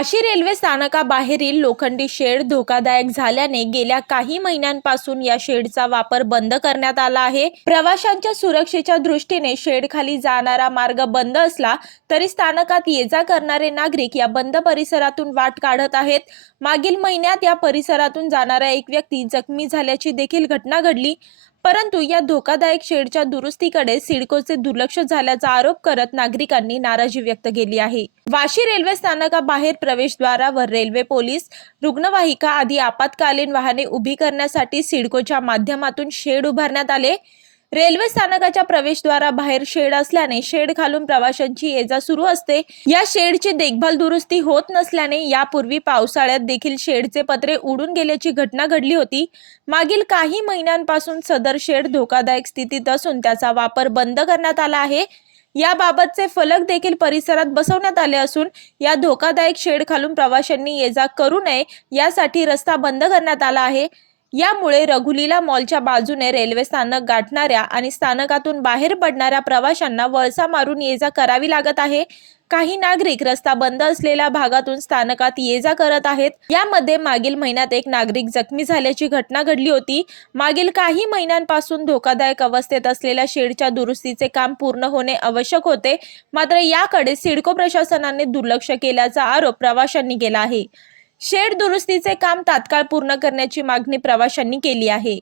Vashi railway स्थानकाबाहेरील लोखंडी shade धोकादायक झाल्याने गेल्या काही महिन्यांपासून या शेडचा वापर बंद करण्यात आला आहे. प्रवाशांच्या सुरक्षेच्या दृष्टीने शेड खाली जाणारा मार्ग बंद असला तरी स्थानकात ये जा करणारे नागरिक या बंद परिसरातून वाट काढत आहेत. मागील महिन्यात या परिसरातून जाणारा एक व्यक्ती जखमी झाल्याची देखील घटना घडली. परंतु या धोकादायक शेडच्या दुरुस्तीकडे सिडकोचे दुर्लक्ष झाल्याचा आरोप करत नागरिकांनी नाराजी व्यक्त केली आहे. वाशी रेल्वे स्थानकाबाहेर प्रवेशद्वारावर रेल्वे पोलीस रुग्णवाहिका आदी आपत्कालीन वाहने उभी करण्यासाठी सिडकोच्या माध्यमातून शेड उभारण्यात आले. रेल्वे स्थानकाच्या प्रवेशद्वाराबाहेर शेड असल्याने शेड खालून प्रवाशांची ये जा सुरू असते. या शेडची देखभाल दुरुस्ती होत नसल्याने यापूर्वी पावसाळ्यात देखील शेडचे पत्रे उडून गेल्याची घटना घडली होती. मागील काही महिन्यांपासून सदर शेड धोकादायक स्थितीत असून त्याचा वापर बंद करण्यात आला आहे. याबाबतचे फलक देखील परिसरात बसवण्यात आले असून या धोकादायक शेड खालून प्रवाशांनी ये जा करू नये यासाठी रस्ता बंद करण्यात आला आहे. यामुळे रघुलीला मॉलच्या बाजूने रेल्वे स्थानक गाठणाऱ्या आणि स्थानकातून बाहेर पडणाऱ्या प्रवाशांना वळसा मारून ये जा करावी लागत आहे. काही नागरिक रस्ता बंद असलेल्या भागातून स्थानकात ये जा करत आहेत. यामध्ये मागील महिन्यात एक नागरिक जखमी झाल्याची घटना घडली होती. मागील काही महिन्यांपासून धोकादायक अवस्थेत असलेल्या शेडच्या दुरुस्तीचे काम पूर्ण होणे आवश्यक होते. मात्र याकडे सिडको प्रशासनाने दुर्लक्ष केल्याचा आरोप प्रवाशांनी केला आहे. शेड दुरुस्तीचे काम तात्काळ पूर्ण करण्याची मागणी प्रवाशांनी केली आहे.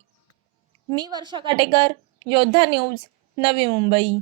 मी वर्षा काटेकर योद्धा न्यूज नवी मुंबई.